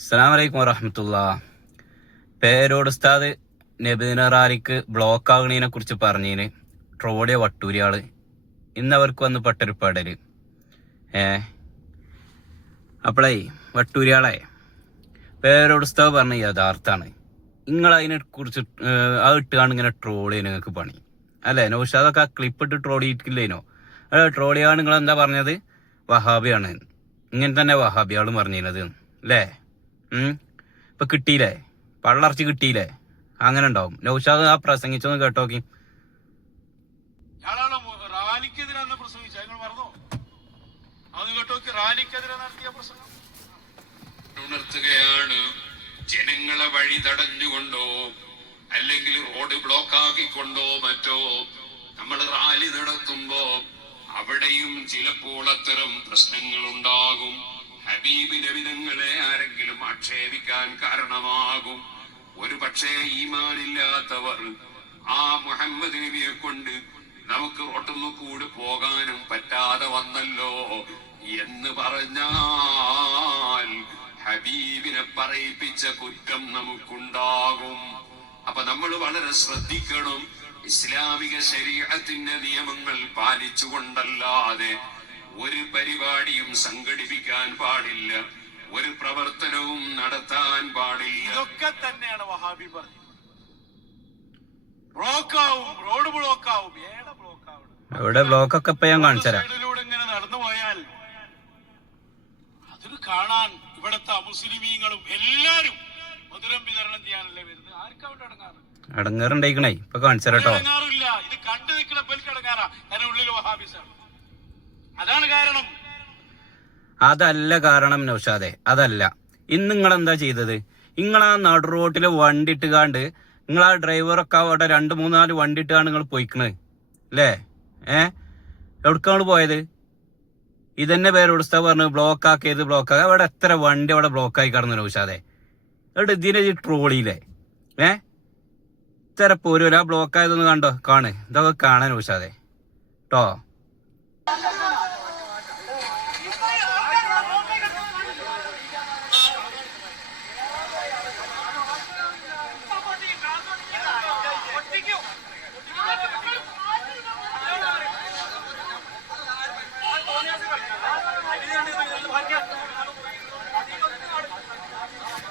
അസ്സാം വലൈക്കും വറഹമത്തുള്ള. പേരോട് ഉസ്താദ് നബീന റാലിക്ക് ബ്ലോക്ക് ആകണീനെ കുറിച്ച് പറഞ്ഞതിന് ട്രോളിയ വട്ടൂരിയാൾ. ഇന്ന് അവർക്ക് വന്ന് പെട്ടൊരു പെടൽ. ഏ? അപ്പളേ വട്ടൂരിയാളെ പേരോട് ഉസ്താദ് പറഞ്ഞ യഥാർത്ഥാണ് നിങ്ങൾ അതിനെ കുറിച്ച് അത് ഇട്ടുകാണ് ഇങ്ങനെ ട്രോൾ ചെയ്യുന്ന നിങ്ങൾക്ക് പണി. അല്ലേ? നൗഷാദൊക്കെ ആ ക്ലിപ്പ് ഇട്ട് ട്രോൾ ചെയ്തിട്ടില്ലേനോ? ട്രോളിയാണ് നിങ്ങൾ എന്താ പറഞ്ഞത്? വഹാബിയാണ്. ഇങ്ങനെ തന്നെ വഹാബിയാളും പറഞ്ഞിരുന്നത്. അല്ലേ? ഇപ്പൊ കിട്ടിയില്ലേ? പള്ളർച്ച് കിട്ടിയില്ലേ? അങ്ങനെ ഉണ്ടാവും നൗഷാദ് ആ പ്രസംഗിച്ചൊന്ന് കേട്ടോക്കി. ഉണർത്തുകയാണ്. ജനങ്ങളെ വഴി തടഞ്ഞുകൊണ്ടോ അല്ലെങ്കിൽ റോഡ് ബ്ലോക്ക് ആക്കിക്കൊണ്ടോ മറ്റോ നമ്മൾ റാലി നടത്തുമ്പോ അവിടെയും ചിലപ്പോൾ അത്തരം പ്രശ്നങ്ങൾ ഉണ്ടാകും ഹബീബ് വിധങ്ങളെ ആരെങ്കിലും ആക്ഷേപിക്കാൻ കാരണമാകും. ഒരു പക്ഷേ ഈമാനില്ലാത്തവർ ആ മുഹമ്മദ് നബിയെ കൊണ്ട് നമുക്ക് ഒട്ടൊന്നു കൂടി പോകാനും പറ്റാതെ വന്നല്ലോ എന്ന് പറഞ്ഞാൽ ഹബീബിനെ പറയിപ്പിച്ച കുറ്റം നമുക്കുണ്ടാകും. അപ്പൊ നമ്മൾ വളരെ ശ്രദ്ധിക്കണം. ഇസ്ലാമിക ശരീരത്തിന്റെ നിയമങ്ങൾ പാലിച്ചുകൊണ്ടല്ലാതെ ഒരു പരിപാടിയും സംഘടിപ്പിക്കാൻ പാടില്ല. ഒരു പ്രവർത്തനവും നടത്താൻ പാടില്ല. ഇതൊക്കെ തന്നെയാണ് വഹാബി പറഞ്ഞത്. ബ്ലോക്ക് ആവും റോഡ് ബ്ലോക്ക് ആവും ഏടെ ബ്ലോക്ക് ആവണം ഇവിടെ ബ്ലോക്കൊക്കെ ഇപ്പൊ ഞാൻ കാണിച്ചുതരാം ഇങ്ങനെ നടന്നു പോയാൽ അതൊരു കാണാൻ ഇവിടത്തെ അമുസ്ലിമീങ്ങളും എല്ലാരും മധുരം വിതരണം ചെയ്യാനല്ലേ വരുന്നത്? ആർക്കവിടെ അടങ്ങാറ് അടങ്ങാറുണ്ടായിക്കണേ. ഇപ്പൊ കാണിച്ചു തരാട്ടോ അടങ്ങാറില്ല ഇത് കണ്ടു നിൽക്കണ പെൽക്ക് അടങ്ങാറാ അതിന് ഉള്ളിൽ വഹാബിസാണ് അതാണ് കാരണം. അതല്ല കാരണം നൗഷാദെ അതല്ല. ഇന്ന് നിങ്ങൾ എന്താ ചെയ്തത്? നിങ്ങൾ ആ നടു റോട്ടിൽ വണ്ടി ഇട്ടുകാണ്ട് നിങ്ങൾ ആ ഡ്രൈവറൊക്കെ അവിടെ രണ്ട് മൂന്നാൽ വണ്ടി ഇട്ടാണ് നിങ്ങൾ പോയിക്കണ്. അല്ലേ ഏ? എവിടേക്കാണ് പോയത്? ഇതന്നെ പേര് ഉസ്താദ് പറഞ്ഞു ബ്ലോക്ക് ആക്കിയത് ബ്ലോക്ക് ആക്കി. അവിടെ എത്ര വണ്ടി അവിടെ ബ്ലോക്ക് ആയി കിടന്നു നൗഷാദെ? എവിടെ ഇതിനെ ട്രോളിയില്ലേ ഏ? ഇത്ര പോരൂല ആ ബ്ലോക്ക് ആയതൊന്ന് കണ്ടോ? കാണ്. ഇതൊക്കെ കാണാൻ നൗഷാദെ. കേട്ടോ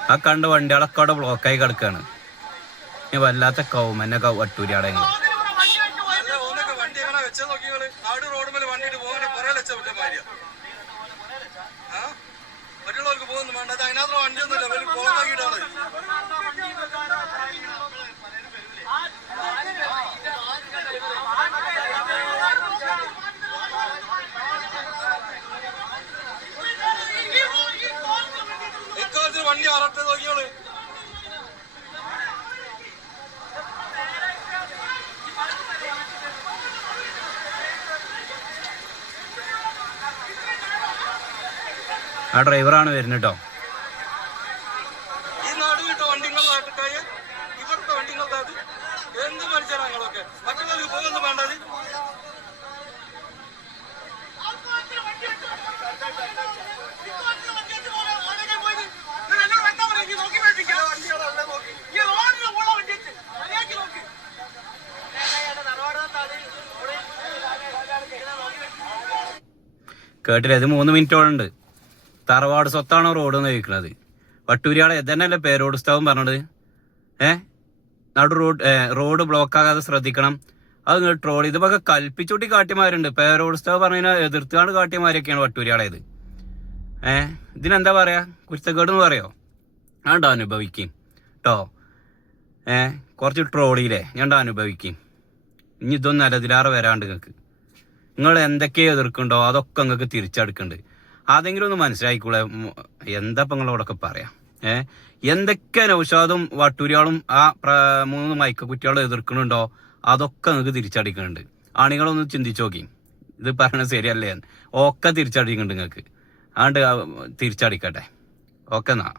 ആ കണ്ട വണ്ടികളൊക്കെ അവിടെ ബ്ലോക്കായി കിടക്കുകയാണ് ഇനി വല്ലാത്ത കൗമന്നെ വട്ടൂരി അവിടെ വണ്ടി. എങ്ങനെ വെച്ചാ നോക്കിങ്ങൾ നാട് റോഡ് മേലെ വണ്ടിയിട്ട് പോകാൻ കുറെ ലക്ഷം വിട്ട മാര്യ മറ്റുള്ളവർക്ക് പോകുന്നു വേണ്ട അത് അതിനകത്ത് വണ്ടി ഒന്നുമില്ല വലിയ പോകാക്കിയിട്ടാണ് ഇക്കാലത്ത് വണ്ടി അറട്ടെ നോക്കിയോൾ ആ ഡ്രൈവറാണ് വരുന്നത് കേട്ടോ ഈ നാട് കിട്ട വണ്ടികൾ നാട്ടുകായ ഇവിടുത്തെ വണ്ടികൾ അത് എന്ത് മനുഷ്യരാ ഞങ്ങളൊക്കെ മറ്റുള്ളവർക്ക് പോകുന്നു വേണ്ടത്? കേട്ടില്ല? ഇത് മൂന്ന് മിനിറ്റോളം ഉണ്ട്. തറവാട് സ്വത്താണോ റോഡ് എന്ന് ചോദിക്കണത്? വട്ടൂരിയാളെ ഇതന്നെയല്ലേ പേരോട് ഉസ്താവും പറഞ്ഞത്? ഏ? നടു റോഡ് റോഡ് ബ്ലോക്ക് ആകാതെ ശ്രദ്ധിക്കണം. അത് നിങ്ങൾ ട്രോൾ ഇതൊക്കെ കൽപ്പിച്ചൂട്ടി കാട്ടിമാരുണ്ട് പേരോട് ഉസ്താവ് പറഞ്ഞാൽ എതിർത്തുകാണ്ട് കാട്ടിമാരൊക്കെയാണ് വട്ടൂരിയാളെ ഇത്. ഏ? ഇതിനെന്താ പറയാ? കുരുത്തക്കേട് എന്ന് പറയോ? ഞാൻ അനുഭവിക്കും. കേട്ടോ ഏ? കുറച്ച് ട്രോളിയില്ലേ ഞാൻ അനുഭവിക്കും. ഇനി ഇതൊന്നും അല്ല ഇതിലാറെ വരാണ്ട് നിങ്ങൾക്ക് നിങ്ങൾ എന്തൊക്കെ എതിർക്കുണ്ടോ അതൊക്കെ നിങ്ങൾക്ക് തിരിച്ചെടുക്കുന്നുണ്ട് അതെങ്കിലും ഒന്ന് മനസ്സിലായിക്കൂടെ എന്താ ഇപ്പൊ നിങ്ങളോടൊക്കെ പറയാം? ഏഹ് എന്തൊക്കെ നൗഷാദും വട്ടൂരിയാളും ആ മൂന്ന് മൈക്ക കുറ്റികളും എതിർക്കുന്നുണ്ടോ? അതൊക്കെ നിങ്ങൾക്ക് തിരിച്ചടിക്കുന്നുണ്ട്. ആണികളൊന്ന് ചിന്തിച്ചു നോക്കി. ഇത് പറയണത് ശരിയല്ലേ. ഒക്കെ തിരിച്ചടിക്കുന്നുണ്ട് നിങ്ങൾക്ക് അതുകൊണ്ട് തിരിച്ചടിക്കട്ടെ. ഓക്കെ എന്നാ